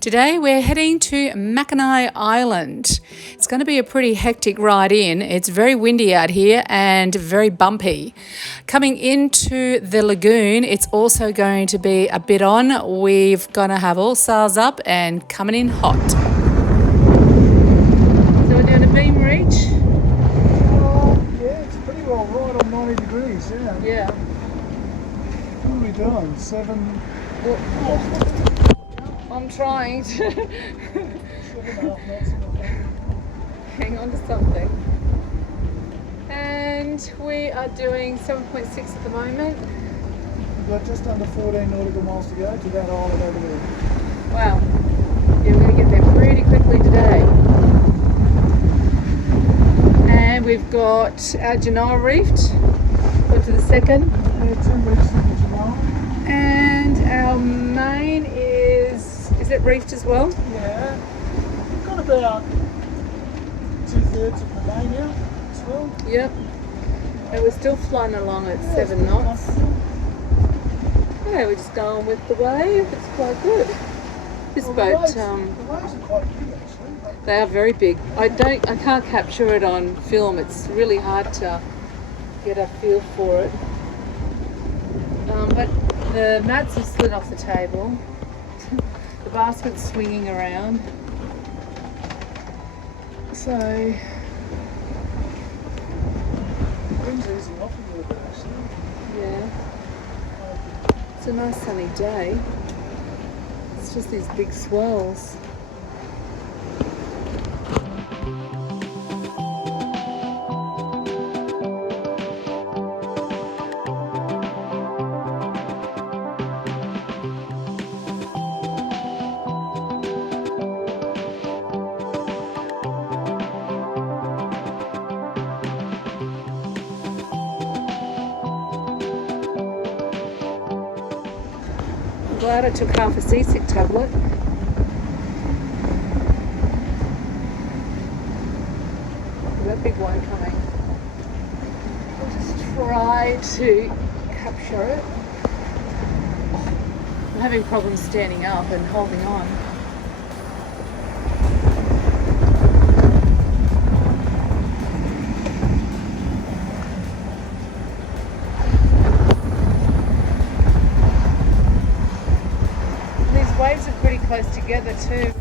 Today we're heading to Makogai Island. It's going to be a pretty hectic ride in. It's very windy out here and very bumpy. Coming into the lagoon, it's also going to be a bit on. We're going to have all sails up and coming in hot. So we're doing a beam reach. Yeah, it's pretty well right on 90 degrees, yeah. Yeah. What are we doing? 7? I'm trying to 7.5 knots. hang on to something. And we are doing 7.6 at the moment. We've got just under 14 nautical miles to go to that island over there. Wow. Yeah, we're going to get there pretty quickly today. And we've got our Genoa reefed. Got to the second. Yeah, 2 reefs in the Genoa. And our main is it reefed as well? Yeah. We've got about 2/3 of the main out as well. Yep. And we're still flying along at 7 knots. Yeah, we're just going with the wave. It's quite good. This boat, The waves are quite big actually. they are very big. I can't capture it on film. It's really hard to get a feel for it. But the mats have slid off the table. The basket's swinging around. So The wind's easing off a little bit actually. yeah, it's a nice sunny day. It's just these big swells. Glad I took half a seasick tablet. That big one coming. I'll just try to capture it. I'm having problems standing up and holding on. Waves are pretty close together too.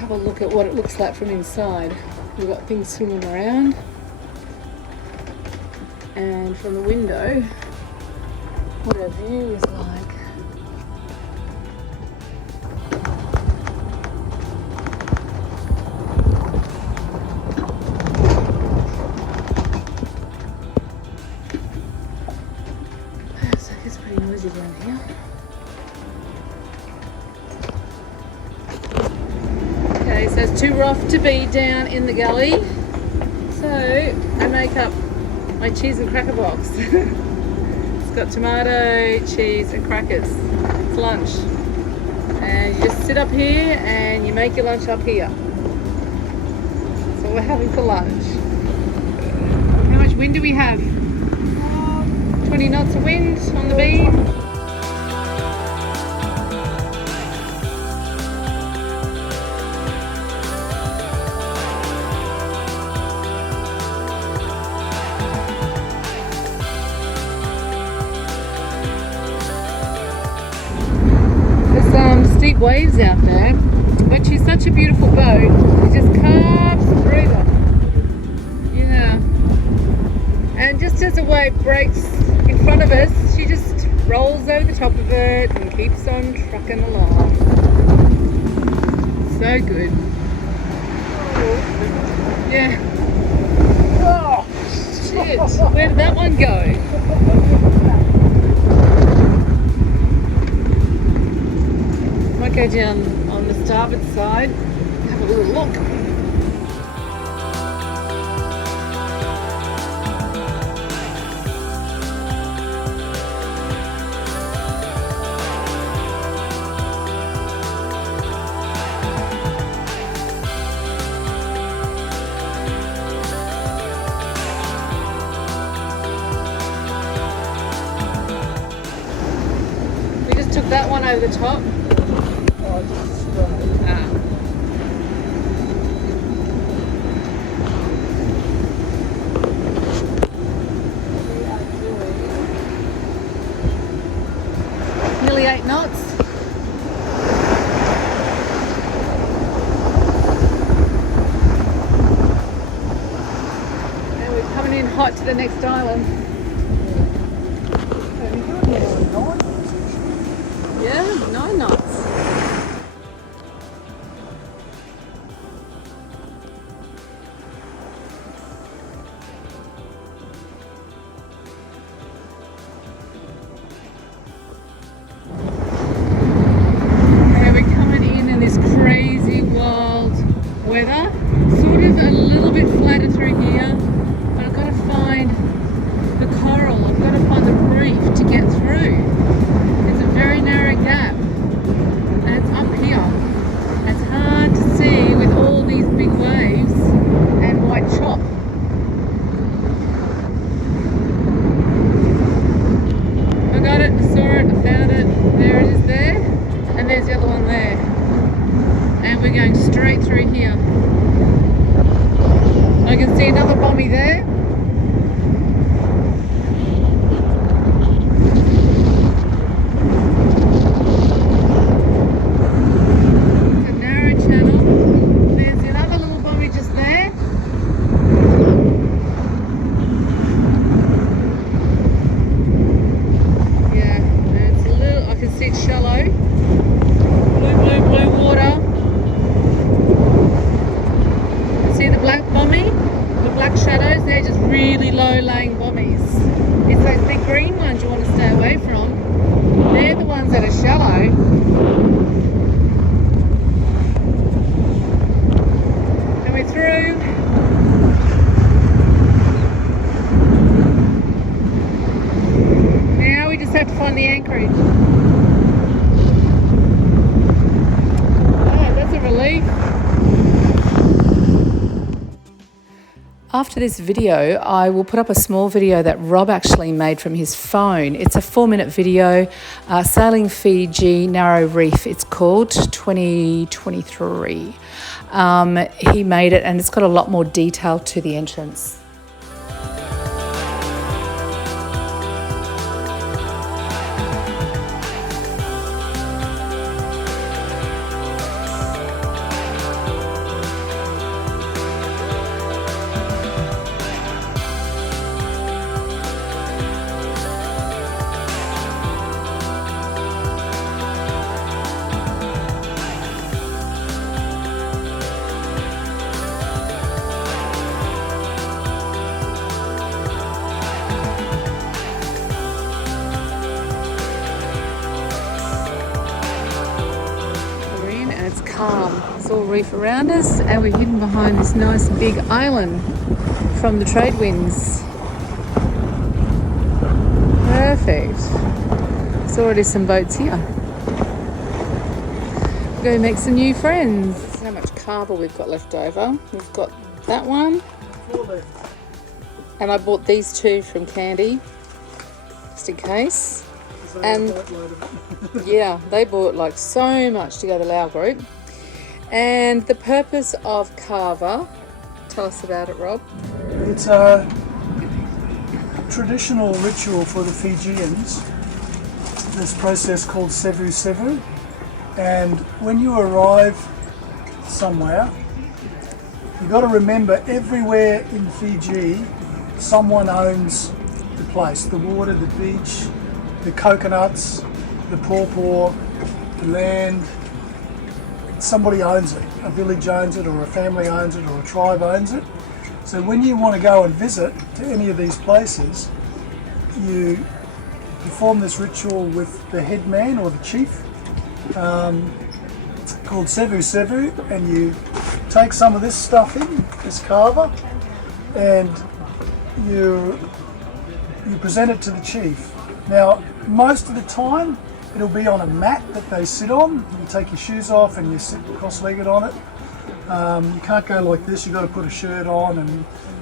Have a look at what it looks like from inside. We've got things swimming around, and from the window, what our view is like. Looks like it's pretty noisy down here. Okay, so it's too rough to be down in the galley, so I make up my cheese and cracker box. It's got tomato, cheese and crackers. It's lunch. And you just sit up here and you make your lunch up here. So we're having for lunch. How much wind do we have? 20 knots of wind on the beam. Steep waves out there. But she's such a beautiful boat. She just carves the breather. Yeah. And just as a wave breaks in front of us, she just rolls over the top of it and keeps on trucking along. So good. Yeah. Oh, Shit. Where did that one go? Might go down on the starboard side, have a little look. We just took that one over the top. oh, just, Ah. We are doing nearly 8 knots. And we're coming in hot to the next island. Yeah, 9 knots. And we're coming in this crazy wild weather. Sort of a little bit flatter through here, but I've got to find the coral. I've got to find the reef to get through. It's a very narrow gap, and it's up here. It's hard to see with all these big waves and white chalk. I got it, I saw it, I found it. There it is there, and there's the other one there. And we're going straight through here. I can see another bommy there. It's a narrow channel. There's another little bommy just there. Yeah, and it's a little, I can see it's shallow. Blue water. See the black bommy? The black shadows, they're just really low laying bommies. It's those big green ones you want to stay away from. They're the ones that are shallow. And we're through. Now we just have to find the anchorage. Oh, that's a relief. After this video, I will put up a small video that Rob actually made from his phone. It's a 4-minute video, Sailing Fiji Narrow Reef, it's called, 2023. He made it and it's got a lot more detail to the entrance. Calm. It's all reef around us and we're hidden behind this nice big island from the trade winds. Perfect. There's already some boats here. We're going to make some new friends. This is how much Kava we've got left over. We've got that one. And I bought these two from Candy, just in case. And yeah, they bought like so much to go to Lao group. And the purpose of Kava, tell us about it, Rob. It's a traditional ritual for the Fijians, this process called Sevusevu. And when you arrive somewhere. You've got to remember, everywhere in Fiji, someone owns the place. The water, the beach, the coconuts, the pawpaw, the land. Somebody owns it. A village owns it, or a family owns it, or a tribe owns it. So when you want to go and visit to any of these places, you perform this ritual with the head man or the chief, called Sevusevu, and you take some of this stuff in, this kava, and you present it to the chief. Now, most of the time, it'll be on a mat that they sit on. You take your shoes off and you sit cross-legged on it. You can't go like this. You've got to put a shirt on,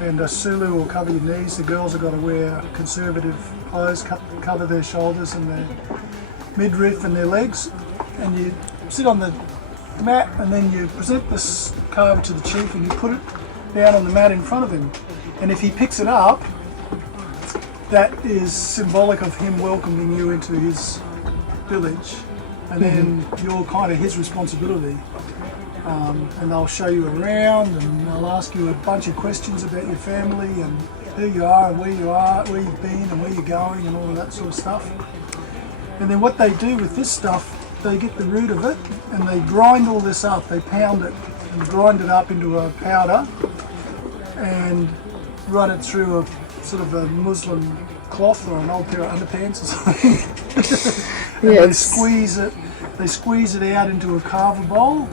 and a sulu will cover your knees. The girls have got to wear conservative clothes, cover their shoulders and their midriff and their legs. And you sit on the mat, and then you present this kava to the chief, and you put it down on the mat in front of him. And if he picks it up, that is symbolic of him welcoming you into his village, and then you're kind of his responsibility. And they'll show you around, and they'll ask you a bunch of questions about your family and who you are and where you've been and where you're going and all of that sort of stuff. And then what they do with this stuff, they get the root of it and they grind all this up. They pound it and grind it up into a powder and run it through a sort of a Muslim cloth or an old pair of underpants or something. And Yes. they squeeze it out into a kava bowl,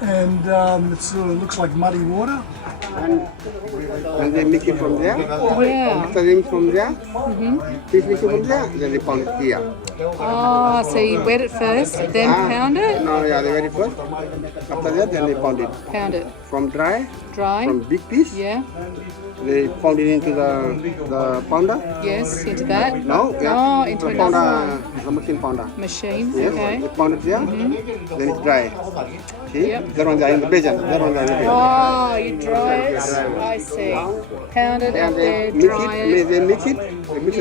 and it sort of looks like muddy water. And they make it from there. Yeah. After them from there, fish make it from there, then they pound it here. Oh, so you wet it first, then pound it? No, yeah, they wet it first. After that, then they pound it. Pound it. From dry, Dry? from big piece, Yeah. they pound it into the pounder. Yes, into that? No, yeah. Oh, into the another pounder, the machine pounder. machine. Yes, Okay. they pound it there, then it's dry. See? Yep. That one there in the basin, that one there in the basin. Oh, you dry it. I see. Pound it And up they there, mix dry it, it. they mix the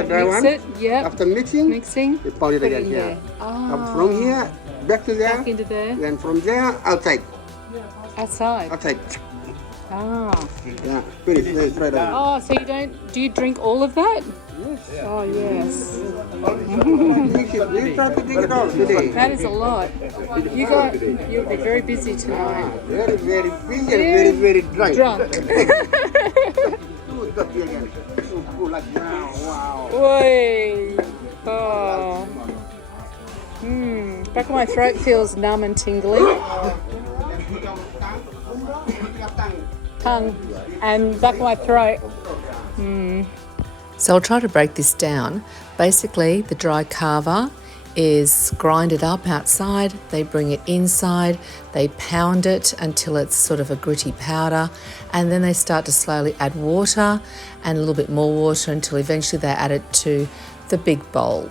dry Mix one. it, yep. After mixing, Mixing. they pound it Put it again in here. there. Up Ah, from here, back to there, back into there. then from there, outside. Outside. Outside. Ah. Yeah, finish. It's right away. Oh, so do you drink all of that? Oh, yes. We try to drink it all today. That is a lot. You'll be very busy tonight. Very, very busy and very, very drunk. Drunk. Too dirty again. So cool, like wow. Oi. Oh. Back of my throat feels numb and tingly. Tongue and back of my throat. So I'll try to break this down. Basically, the dry kava is grinded up outside, they bring it inside, they pound it until it's sort of a gritty powder, and then they start to slowly add water and a little bit more water until eventually they add it to the big bowl.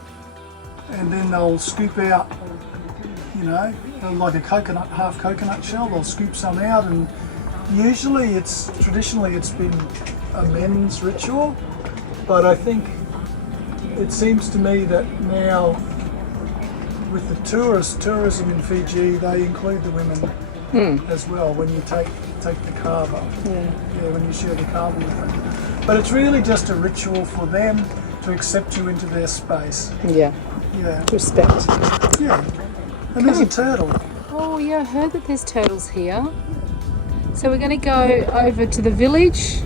And then they'll scoop out, like a coconut, half coconut shell. They'll scoop some out, and traditionally it's been a men's ritual, but I think it seems to me that now with the tourism in Fiji, they include the women as well when you take the kava. Yeah, when you share the kava with them. But it's really just a ritual for them to accept you into their space. Yeah. Yeah. Respect. Yeah. And there's a turtle. Oh yeah, I heard that there's turtles here. So we're going to go over to the village,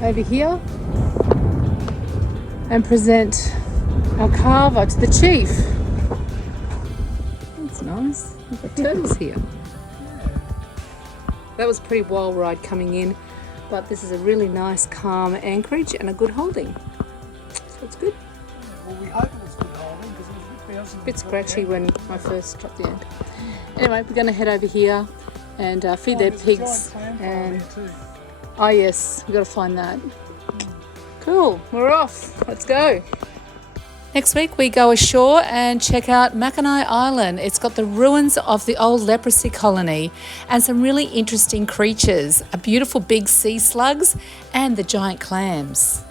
over here, and present our kava to the chief. That's nice. We've got turtles here. That was a pretty wild ride coming in, but this is a really nice calm anchorage and a good holding. So it's good. Well, we hope it was good holding because it was a bit bouncy. A bit scratchy when I first dropped the anchor. Anyway, we're going to head over here and feed their There's a pigs. giant clam And there too. oh yes, we've got to find that. Cool, we're off. Let's go. Next week we go ashore and check out Makogai Island. It's got the ruins of the old leprosy colony and some really interesting creatures, a beautiful big sea slugs and the giant clams.